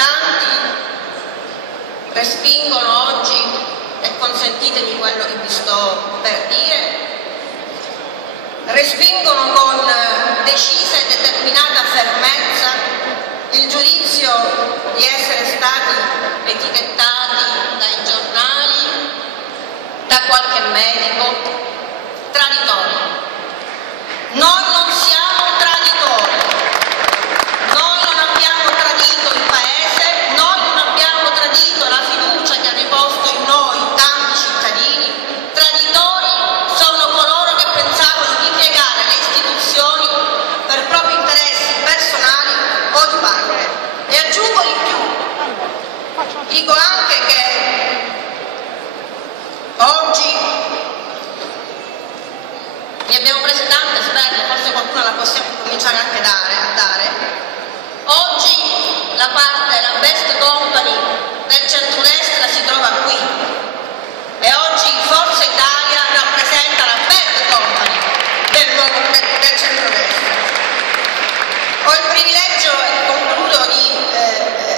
tanti respingono oggi, e consentitemi quello che vi sto per dire, respingono con decisa e determinata fermezza il giudizio di essere stati etichettati dai giornali, da qualche medico, traditori. Noi non siamo traditori, noi non abbiamo tradito il Paese, noi non abbiamo tradito la fiducia che ha riposto in noi tanti cittadini. Traditori sono coloro che pensavano di piegare le istituzioni per propri interessi personali o di parte. E aggiungo di più, dico anche che oggi ne abbiamo prese tante sperme, forse qualcuna la possiamo cominciare anche a dare. Oggi la best company del centrodestra si trova qui e oggi Forza Italia rappresenta la bad company del centrodestra. Ho il privilegio, e concludo, di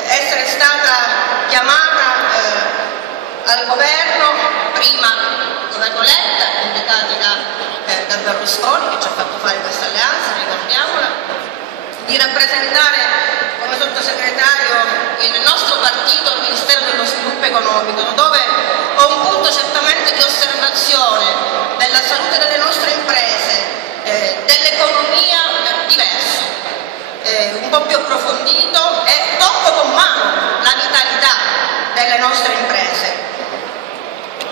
essere stata chiamata al governo, prima il governo Letta, indicati da Berlusconi, che ci ha fatto fare questa alleanza, ricordiamola, di rappresentare come sottosegretario il nostro partito al Ministero dello Sviluppo Economico, dove ho un punto certamente di osservazione della salute delle nostre imprese, dell'economia diverso, un po' più approfondito, e tocco con mano la vitalità delle nostre imprese.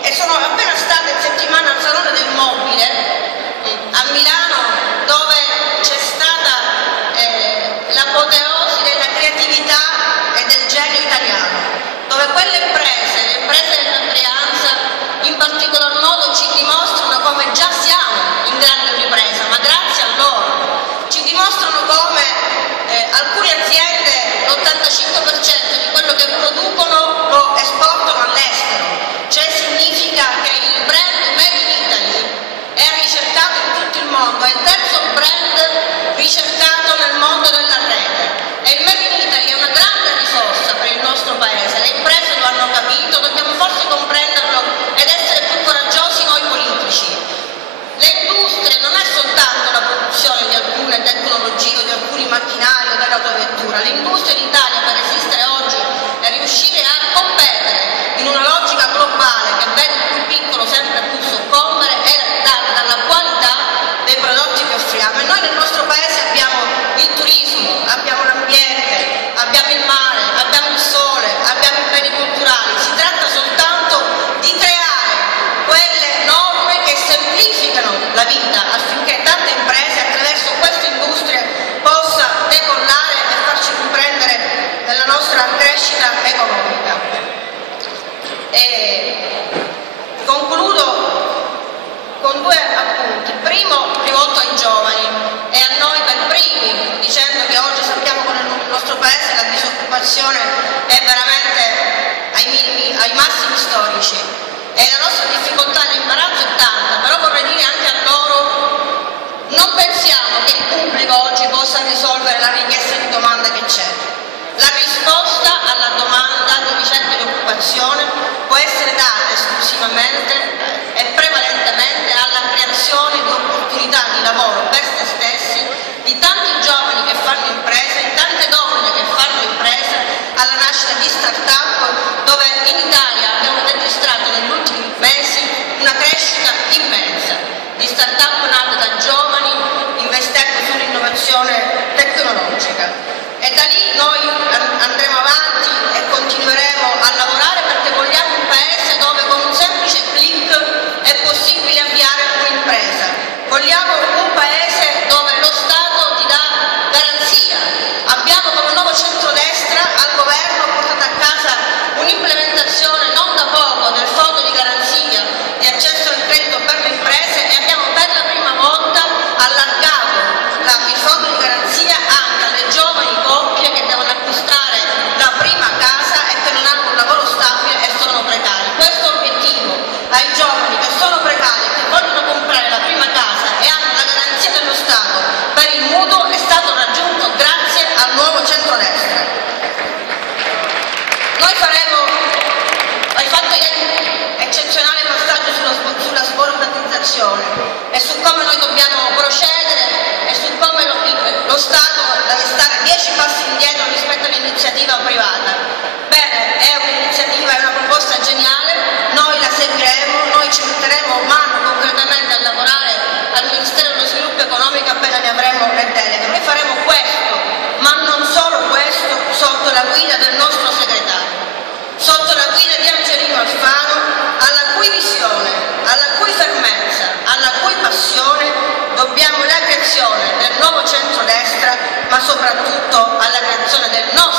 E sono appena stata in settimana al Salone del Mobile a Milano, dove c'è stata l'apoteosi della creatività e del genio italiano, dove quelle imprese, le imprese della Brianza in particolar modo, ci dimostrano come già siamo in grande ripresa, ma grazie a loro ci dimostrano come alcune aziende l'85% di quello che producono lo esportano all'estero. Cioè significa che il brand Made in Italy è ricercato in tutto il mondo, è il terzo brand ricercato nel mondo della rete, e il Made in Italy è una grande risorsa per il nostro Paese. Le imprese lo hanno capito, dobbiamo forse comprenderlo ed essere più coraggiosi noi politici. Le industrie non è soltanto la produzione di alcune tecnologie o di alcuni macchinari o dell'autovettura, l'industria in Italia per esistere oggi è riuscire a competere in una logica globale che vede il più piccolo sempre più soccombere, è data dalla qualità dei prodotti che offriamo. E noi nel nostro Paese abbiamo il turismo, abbiamo l'ambiente, abbiamo il mare, abbiamo il sole, abbiamo i beni culturali. Si tratta soltanto di creare quelle norme che semplificano la vita affinché tante imprese attraverso queste industrie possa decollare e farci comprendere nella nostra crescita economica. E concludo con due appunti. Primo, rivolto ai giovani e a noi per primi, dicendo che oggi sappiamo che nel nostro Paese la disoccupazione è veramente ai massimi storici e la nostra difficoltà di imbarazzo è tanta, però vorrei dire anche a loro: non pensiamo che il pubblico oggi possa risolvere la richiesta di domanda che c'è. La risposta alla domanda di ricerca di occupazione può essere data esclusivamente e prevalentemente alla creazione di opportunità di lavoro per se stessi, di tanti giovani che fanno imprese, di tante donne che fanno imprese, alla nascita di start-up, dove in Italia abbiamo registrato negli ultimi mesi una crescita immensa di start-up nate da giovani investendo sull'innovazione tecnologica. E da lì noi andremo avanti e continueremo a lavorare, perché vogliamo un Paese dove con un semplice clic è possibile avviare un'impresa. Vogliamo un Paese dove lo Stato ti dà garanzia. Abbiamo come nuovo centrodestra al governo portato a casa un'implementazione non da poco del fondo di garanzia di accesso al credito per le imprese, e abbiamo per la prima volta allargato il fondo di garanzia Noi faremo, hai fatto ieri eccezionale passaggio sulla sburocratizzazione e su come noi dobbiamo procedere e su come lo Stato deve stare 10 passi indietro rispetto all'iniziativa privata. Bene, è un'iniziativa, è una proposta geniale, noi la seguiremo, noi ci metteremo mano concretamente a lavorare al Ministero dello Sviluppo Economico appena ne avremo le deleghe. Noi faremo questo, ma non solo questo, sotto la guida del nostro segretario, sotto la guida di Angelino Alfano, alla cui visione, alla cui fermezza, alla cui passione dobbiamo la creazione del nuovo centrodestra, ma soprattutto alla creazione del nuovo